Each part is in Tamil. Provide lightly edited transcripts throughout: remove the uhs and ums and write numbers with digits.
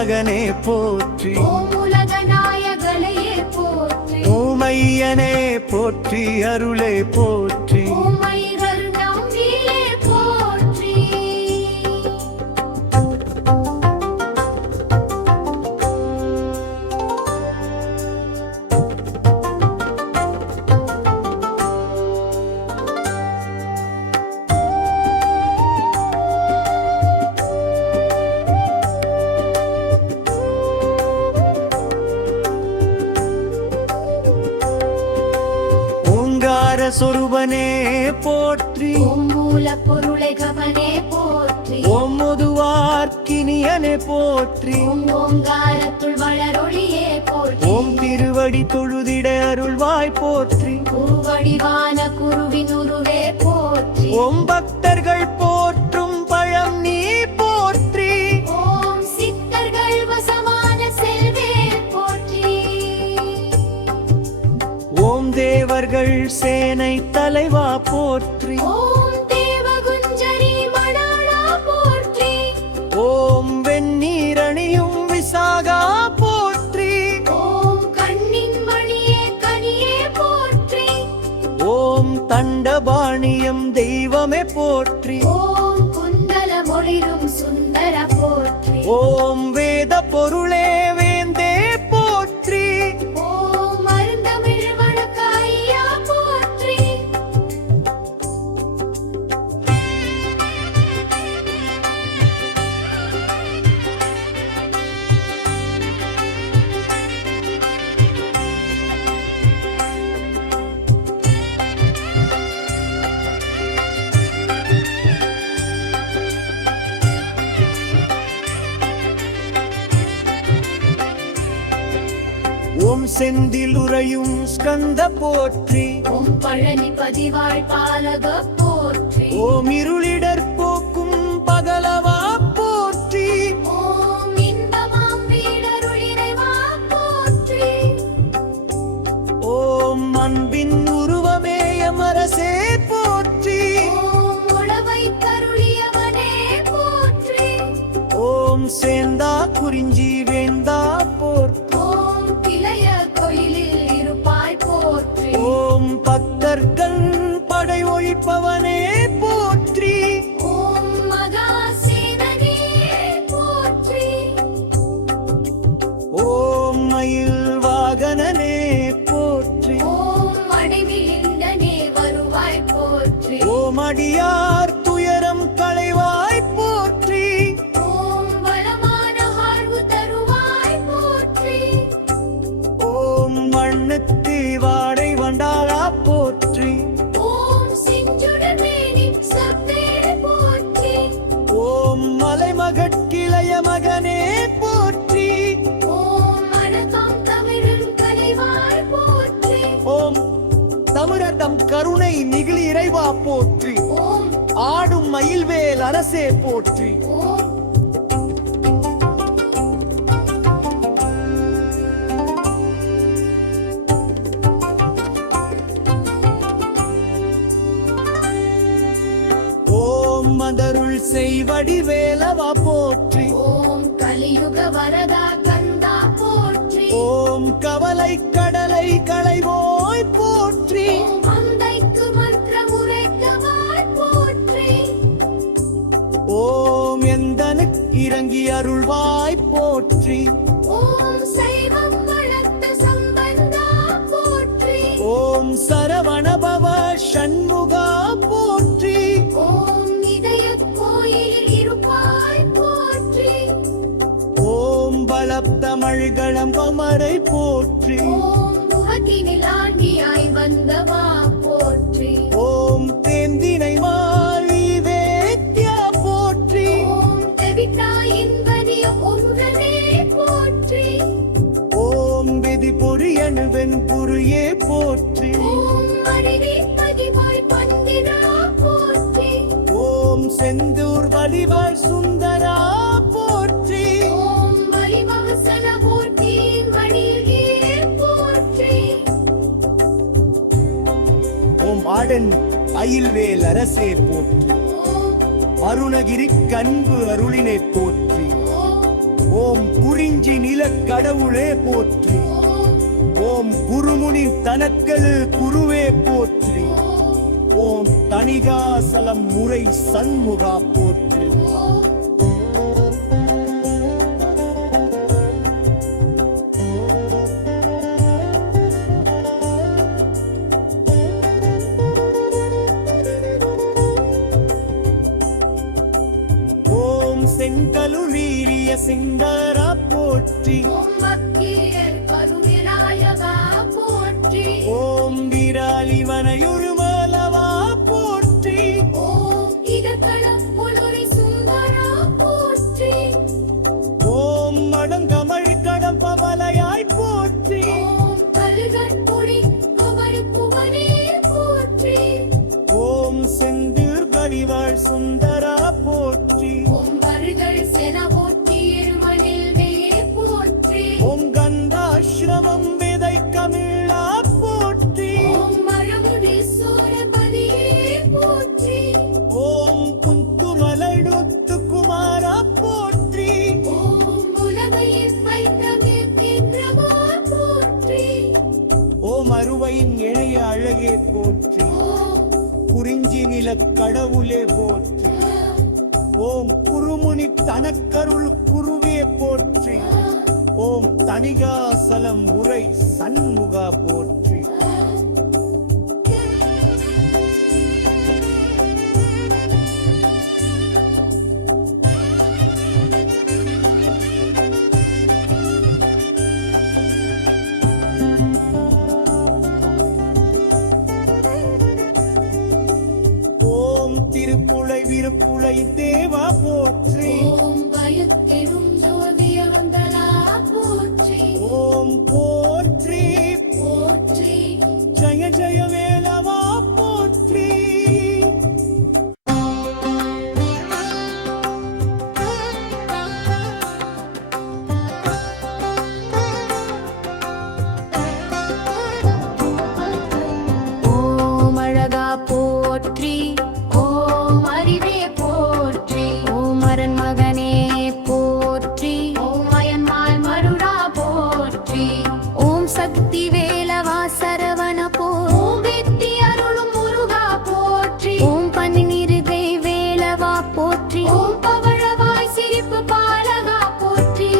மகனே போற்றி, ஓம் உலக நாயகனையே போற்றி, ஓம் ஐயனே போற்றி, அருளே போற்றி, ஓம் ஐயர் நம்பியே போற்றி. ஓங்கார சொரூபனே போற்றி, ஓம் மூல பொருளை கவனே போற்றி, ஓம் முதுவார்க்கினியனே போற்றி, ஓம் ஓங்காரத்துள் வளரொளியே போற்றி, ஓம் திருவடி தொழுதிட அருள்வாய் போற்றி, குருவடிவான குருவின் உருவே போற்றி, ஓம் பக்தர்கள் போற்றும் பழம் நீ போற்றி, ஓம் சித்தர்கள் வசமான செல்வே போற்றி, ஓம் தேவர்கள் சேனை தலைவா போற்றி, ஓம் தேவகுஞ்சரி மணாளா போற்றி, ஓம் வெண்ணீரணியும் விசாகா போற்றி, ஓம் கண்ணின் மணியே கனியே போற்றி, ஓம் தண்டபாணியம் தெய்வமே போற்றி, ஓம் குந்தல மொழிரும் சுந்தர போற்றி, ஓம் வேத பொருளே வேந்தே போற்றி, ஓம் அருந்தமிழ் வணக்க ஐயா போற்றி. ஓம் செந்தில் உறையும் ஸ்கந்த போற்றி, ஓம் பழனி பதிவாழ் பாலக போற்றி, ஓம் இருளிடர் போக்கும் பகலவா போற்றி, ஓம் இன்பமாம் வீடருள் இறைவா போற்றி, ஓம் அன்பின் உருவமே எமரசே போற்றி, ஓம் உளவை கருளியவனே போற்றி, ஓம் சேந்தா குறிஞ்சி வேந்தா போற்றி, ஓம் கிளைய கோயிலில் இருப்பாய் போற்றி, ஓம் பக்தர்கள் படை ஒழிப்பவனே போற்றி, ஓம் மகாசேனனே போற்றி, ஓம் மயில் வாகனனே போற்றி, ஓம் அடைவிலிந்தனே வருவாய் போற்றி, ஓம் அடியார் துயரம் களைவாய் போற்றி, ஓம் வளமான வாழ்வு தருவாய் போற்றி, ஓம் மண்ணுக்கு வாடை வண்டாளா போற்றி, ஓம் செஞ்சுடர்மேனி சத்தே போற்றி, ஓம் மலைமகட்கிளைய மகனே போற்றி, ஓம் வணக்கம் தமிழின் கலைவாய் போற்றி, ஓம் தமிழர்தம் கருணை மிகுலி இறைவா போற்றி, ஓம் ஆடும் மயில்வேல் அரசே போற்றி, ஓம் ஓம் மதருள் செய்வடி வேலவா போற்றி, ஓம் கலியுக வரதா கந்தா போற்றி, ஓம் கவலை கடலை களைவோய் போற்றி, ஓம் அந்தைக்கு மன்றம் உரைக்கவாய் போற்றி, ஓம் எந்தனுக்கு இறங்கி அருள்வாய் போற்றி, ஓம் சைவம் வளர்த்த சம்பந்தா போற்றி, ஓம் சரவணபவ சண்முகா போற்றி, ஓம் இதய கோயிலில் இருப்பாய் போற்றி, ஓம் பலத்தமிழ்களம் பமரை போற்றி, ஓம் முகத்தினில் ஆண்டியாய் வந்தவா போற்றி, ஓம் தேந்தினை மாழி வேத்யா போற்றி, ஓம் தெவிட்டா இன்பனிய ஒன்றனே போற்றி, ஓம் விதி பொறியணுவென் புரியே போற்றி, ஓம் அறிவி பதிவாய் பந்திரா போற்றி, ஓம் செந்தூர் வழிவாழ் சுந்தரா போற்றி, ஓம் வலிவவசன போற்றி மணியே போற்றி, ஓம் ஆடன் அயில்வேல் அரசே போற்றி, ஓம் அருணகிரி கண்பு அருளினை போற்றி, ஓம் ஓம் குறிஞ்சி நிலக் கடவுளே போற்றி. ஓம் குருமுனி தனக்கெழு குருவே போற்றி. ஓம் தணிகாசலம் முறை சண்முகா போற்றி. ஓம் செங்கலுளீரிய சிங்கரா போற்றி. ஓம் வக்கீரர் கருவிராயவா போற்றி. ஓம் வீராலிவனையுருமலவா போற்றி. ஓம் இதழ்களம் ஒளிரி சுந்தரா போற்றி. ஓம் மடங்கமழ் கடம்பவலையாய் போற்றி. ஓம் கல்கட்பொடி கமருப்புவனே போற்றி. ஓம் செந்தூர் கரிவாள் சுந்தரா போற்றி. ஓம் வருகள் சென போற்றி இருமணில் வேயே போற்றி. ஓம் கந்தாசிரமம் விதை கமிழா போற்றி. ஓம் மரமுனீஸ்வரபதியே போற்றி. ஓம் குந்துமலடுத்து குமாரா போற்றி. ஓம் உலகையில் வைத்தவே தீர்ந்தவா போற்றி. ஓம் அருவையின் இணைய அழகே போற்றி. ஓம் குறிஞ்சி நிலக் கடவுளே போற்றி. ஓம் குருமுனி தனக்கருள் குருவே போற்றி. ஓம் தணிகாசலம் முறை சண்முகா போற்றி. ஓம் திருப்புலை விருப்புலை தேவா போற்றி. ஓம் பயத்திடும் ஜோதிய வந்தலா போற்றி. ஓம் போற்றி. போற்றி ஜய ஜய வேலவா போற்றி. ஓம் அழகா போற்றி. ஓம் அறிவே போற்றி. ஓம் அரண் மகனே போற்றி. ஓம் அயன்மால் மருடா போற்றி. ஓம் சக்தி வேலவா சரவண ஓம் வெற்றி அருளும் முருகா போற்றி. ஓம் பன்னிருகை வேலவா போற்றி. ஓம் பவழவாய் சிரிப்பு பாலகா போற்றி.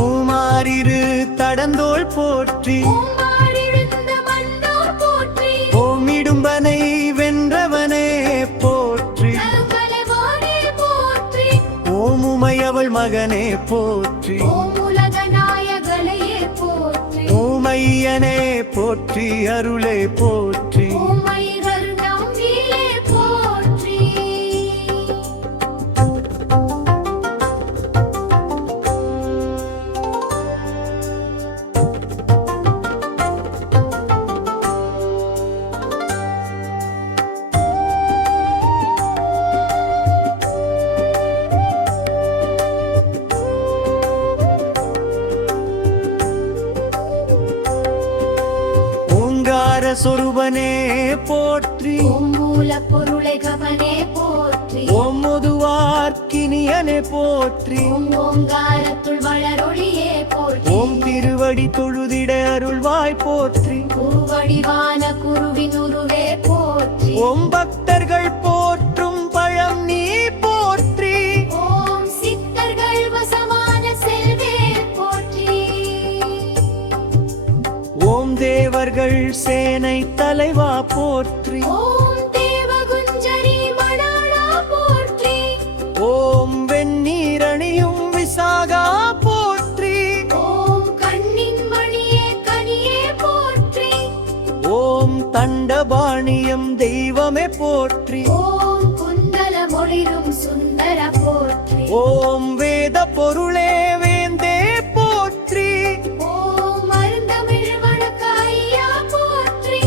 ஓம் ஆரிரு தடந்தோள் போற்றி. ஓம் ஆடிழுந்த மன்னோர் போற்றி. ஓம் இடும்பனை வென்றவனே போற்றி. நலங்களைவாடே போற்றி. ஓம் உமையவள் மகனே போற்றி. ஓம் உலக நாயகனையே போற்றி. ஓம் ஐயனே போற்றி. அருளே போற்றி. ஓம் ஐயர் நம்பியே போற்றி. ஓங்கார சொருபனே போற்றி. ஓம் மூல பொருளை கவனே போற்றி. ஓம் முதுவார்க்கினியனே போற்றி. ஓம் ஓங்காரத்துள் வளரொளியே போற்றி. ஓம் திருவடி தொழுதிட அருள்வாய் போற்றி. குருவடிவான குருவின் உருவே போற்றி. ஓம் பக்தர்கள் போற்றும் பழம் நீ போற்றி. ஓம் சித்தர்கள் வசமான செல்வே போற்றி. ஓம் தேவர்கள் சேனை தலைவா போற்றி. ஓம் தேவகுஞ்சரி மணாளா போற்றி. ஓம் வெண்ணீரணியும் விசாகா போற்றி. ஓம் கண்ணின் மணியே கனியே போற்றி. ஓம் தண்டபாணியம் தெய்வமே போற்றி. ஓம் குந்தல மொழிரும் சுந்தர போற்றி. ஓம் வேத பொருளே வேந்தே போற்றி. ஓம் அருந்தமிழ் வணக்க ஐயா போற்றி.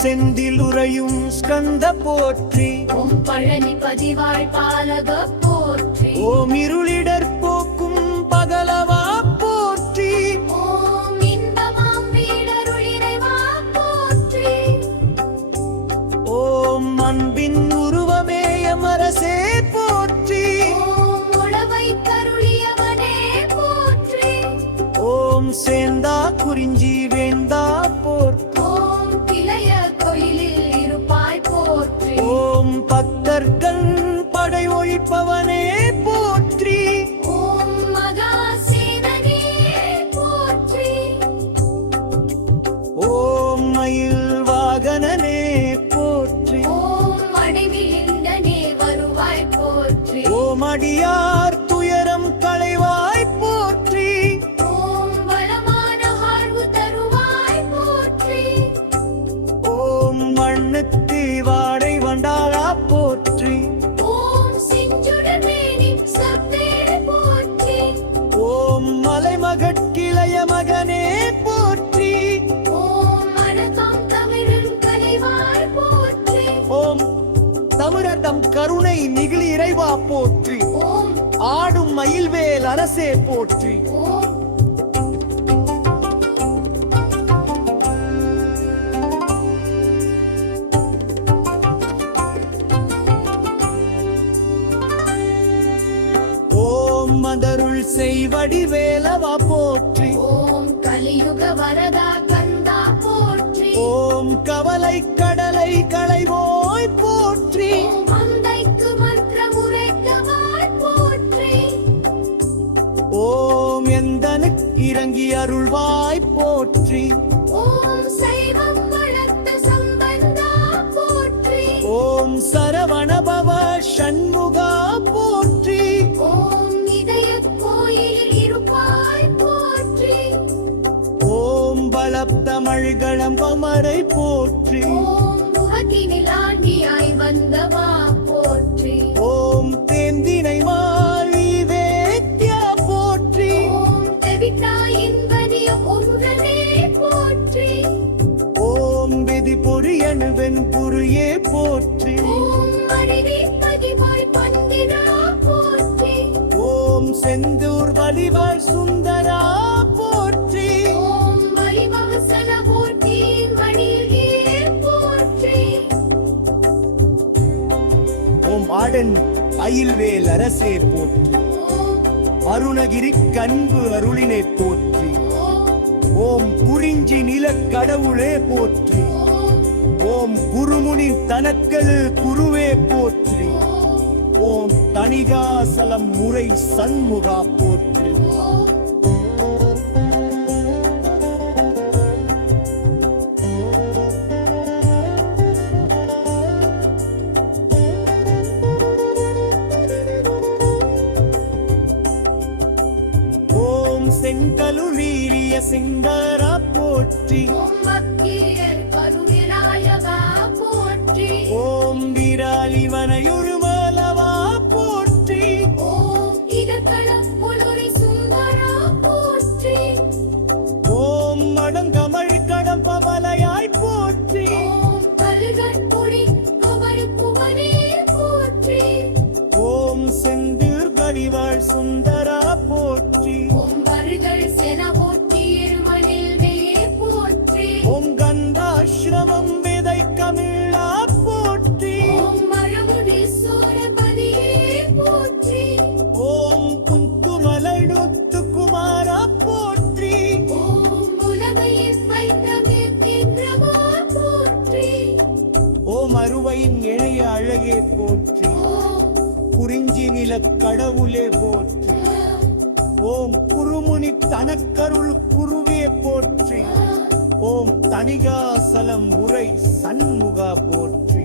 செந்தில் உறையும் ஸ்கந்த போற்றி. ஓம் பழனி பதிவாழ் பாலக போற்றி. ஓம் இருளிடர் போக்கும் பகலவா போற்றி. ஓம் இன்பமாம் வீடருள் இறைவா போற்றி. ஓம் அன்பின் உருவமே அமரசே போற்றி. ஓம் உளவை கருளியவனே போற்றி. ஓம் சேந்தா குறிஞ்சி வேந்தா போற்றி. ஓம் கிளைய கோயிலில் இருப்பாய் போற்றி. ஓம் பக்தர்கள் படை ஒழிப்பவனே போற்றி. ஓம் மகாசேனனே போற்றி. ஓம் மயில் வாகனனே போற்றி. ஓம் வடிவிலிந்தனே வருவாய் போற்றி. ஓம் அடியார் துயரம் களைவாய் போற்றி. ஓம் வளமான வாழ்வு தருவாய் போற்றி. ஓம் மண்ணுக்கு வாடை வண்டாளா போற்றி. ஓம் செஞ்சுடர்மேனி சத்தே போற்றி. ஓம் மலைமகட்கிளைய மகனே போற்றி. ஓம் மனதாம் தமிழின் கலைவாய் போற்றி. ஓம் தமிழர்தம் கருணை மிகுதி இறைவா போற்றி. ஓம் ஆடும் மயில்வேல் அரசே போற்றி. ஓம் ஓம் மதருள் செய்வடி வேலவா போற்றி. ஓம் கலியுக வரதா கந்தா போற்றி. ஓம் கவலை கடலை களைவோய் போற்றி. ஓம் அந்தைக்கு மன்றம் உரைக்கவாய் போற்றி. ஓம் எந்தனுக்கு இறங்கி அருள்வாய் போற்றி. ஓம் சைவம் வளர்த்த சம்பந்தா போற்றி. ஓம் சரவணபவ சண்முகா போற்றி. ஓம் இதய கோயிலில் இருப்பாய் போற்றி. ஓம் பலத்தமிழ்களம் பமரை போற்றி. ஓம் முகத்தினில் ஆண்டியாய் வந்தவா போற்றி. ஓம் தேந்தினை மாலி வேத்யா போற்றி. ஓம் தெவிட்டாய் இன்பனியம் ஒன்றனே போற்றி. ஓம் விதி பொறியனு வெண்புரியே போற்றி. ஓம் அறிவி பதிவாய் பந்திரா போற்றி. ஓம் செந்தூர் வலிவாய் சுந்தரா போற்றி. ஓம் வலிவசன போற்றி மணியே போற்றி. ஓம் ஆடன் அயில்வேல் அரசே போற்றி. ஓம் அருணகிரி கண்பு அருளினை போற்றி. ஓம் ஓம் குறிஞ்சி நிலக் கடவுளே போற்றி. ஓம் ஓம் குருமுனி தனக்கது குருவே போற்றி. ஓம் ஓம் தணிகாசலம் முறை சண்முகா போற்றி. ஓம் ஓம் செங்கலுளீரிய சிங்கரா போற்றி. ஓம் பக்தியர் கருவிராயவா போற்றி. ஓம் வீராலிவனையுருமலவா போற்றி. ஓம் இதழ்களம் புலுரி சுந்தரா போற்றி. ஓம் மடங்கமழ் கடம்பமலையாய் போற்றி. ஓம் கல்கட்பொடி குமரி போற்றி. ஓம் செந்தூர் கரிவாள் சுந்தரா போற்றி. ஓம் வருகள் சென போற்றி இருமணில் வேயே போற்றி. ஓம் கந்தாசிரமம் விதை கமிழா போற்றி. ஓம் மழமுதீஸ்வரபதியே போற்றி. ஓம் குங்குமலை நொத்து குமாரா போற்றி. ஓம் உலகையில் வைத்தவே தின்றவா போற்றி. ஓம் அருவையின் இணைய அழகே போற்றி. ஓம் குறிஞ்சி நிலக் கடவுளே போற்றி. ஓம் குருமுனி தனக்கருள் குருவே போற்றி. ஓம் தணிகாசலம் முறை சண்முகா போற்றி.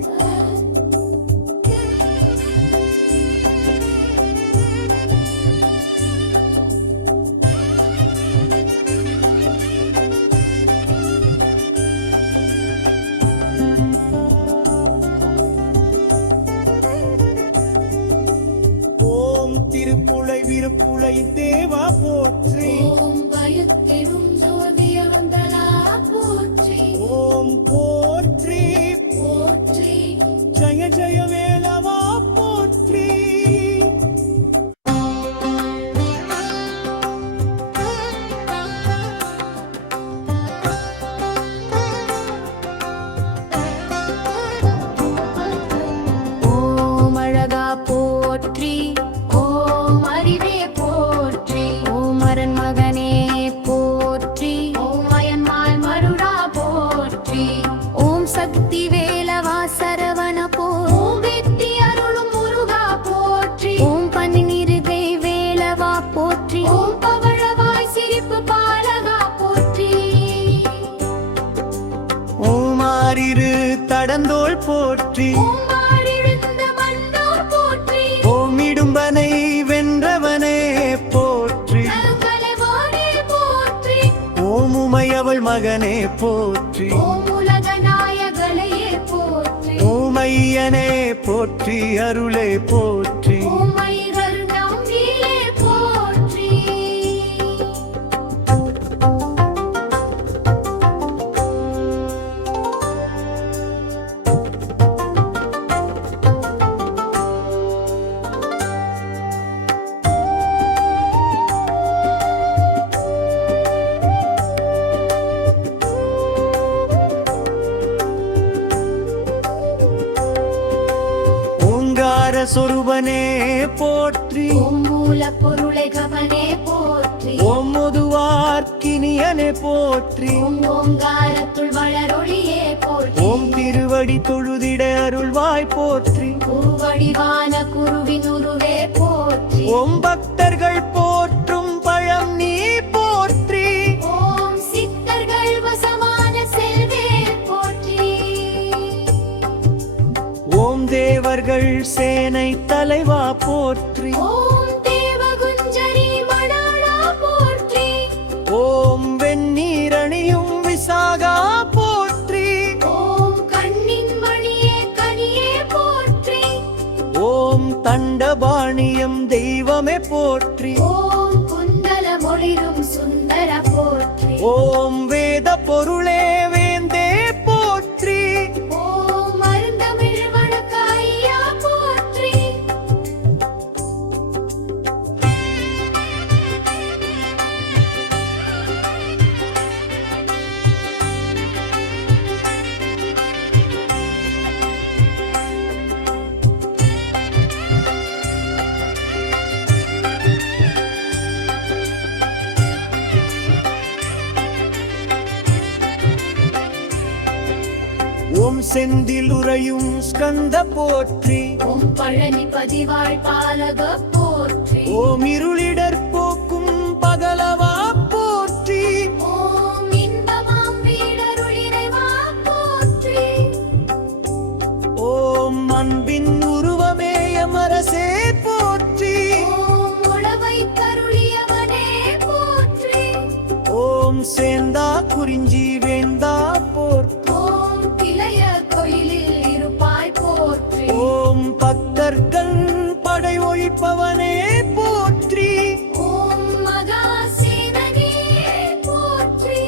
திருப்புலை விருப்புலை தேவா போற்றி. ஓம் பயத்திரும் ஜோதிய வந்தலா போற்றி. ஓம் போற்றி கடந்தோள் போற்றி ஓம் மாறெழுந்த மன்னோர் போற்றி ஓம் இடும்பனை வென்றவனே போற்றி நலங்களைவானே போற்றி ஓம் உமையவள் மகனே போற்றி ஓம் உலக நாயகனையே போற்றி ஓம் ஐயனே போற்றி அருளே போற்றி ஓம் ஐயர் நம்பியே போற்றி ஓங்கார சொருபனே போற்றி ஓம் மூல பொருளை கவனே போற்றி ஓம் முதுவார்க்கினியனே போற்றி ஓம் ஓங்காரத்துள் வளரொளியே போற்றி ஓம் திருவடி தொழுதிட அருள்வாய் போற்றி உருவடிவான குருவின் உருவே போற்றி ஓம் பக்தர்கள் போற்றும் பழம் நீ போற்றி ஓம் சித்தர்கள் வசமான செல்வே போற்றி ஓம் தேவர்கள் சேனை தலைவா போற்றி ஓம் தேவகுஞ்சரி மணாளா போற்றி ஓம் வெந்நீரணியும் விசாகா போற்றி ஓம் கண்ணின் மணியே கனியே போற்றி ஓம் தண்டபாணியம் தெய்வமே போற்றி ஓம் குந்தல மொழிரும் சுந்தர போற்றி ஓம் வேத பொருளே வேந்தே போற்றி ஓம் மருந்தமிழ் வணக்க ஐயா போற்றி ஓம் செந்தில் உறையும் ஸ்கந்த போற்றி ஓம் பழனி பதிவாழ் பாலக போற்றி ஓம் இருளிடர் போக்கும் பகலவா போற்றி ஓம் இன்பமாம் வீடருளிறைவா போற்றி ஓம் அன்பின் உருவமே எமரசே போற்றி ஓம் உளவை கருளியவனே போற்றி ஓம் சேந்தா குறிஞ்சி வேந்தா போற்றி ஓம் பிளைய கோயிலில் இருப்பாய் போற்றி ஓம் பக்தர்கள் படை ஒழிப்பவனே போற்றி ஓம் மகாசேனனே போற்றி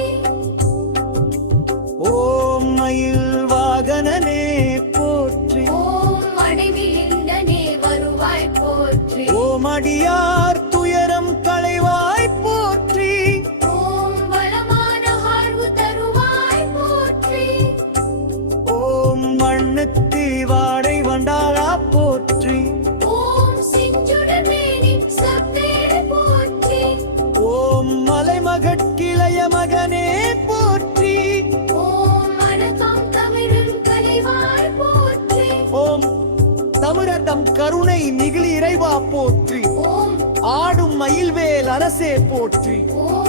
ஓம் மயில் வாகனனே போற்றி ஓம் அடைவிலிந்தனே வருவாய் போற்றி ஓம் அடியார் துயரம் களைவாய் போற்றி ஓம் வளமான வாழ்வு தருவாய் போற்றி ஓம் மண்ணுக்கு வாடை வண்டாளா போற்றி ஓம் செஞ்சுடமேனி சப்பேடு போற்றி ஓம் மலைமகட்கிளைய மகனே போற்றி ஓம் மணக்கம் தமிழும் கலைவாய் போற்றி ஓம் தமிழர்தம் கருணை மிகுலி இறைவா போற்றி ஓம் ஆடும் மயில்வேல் அரசே போற்றி ஓம்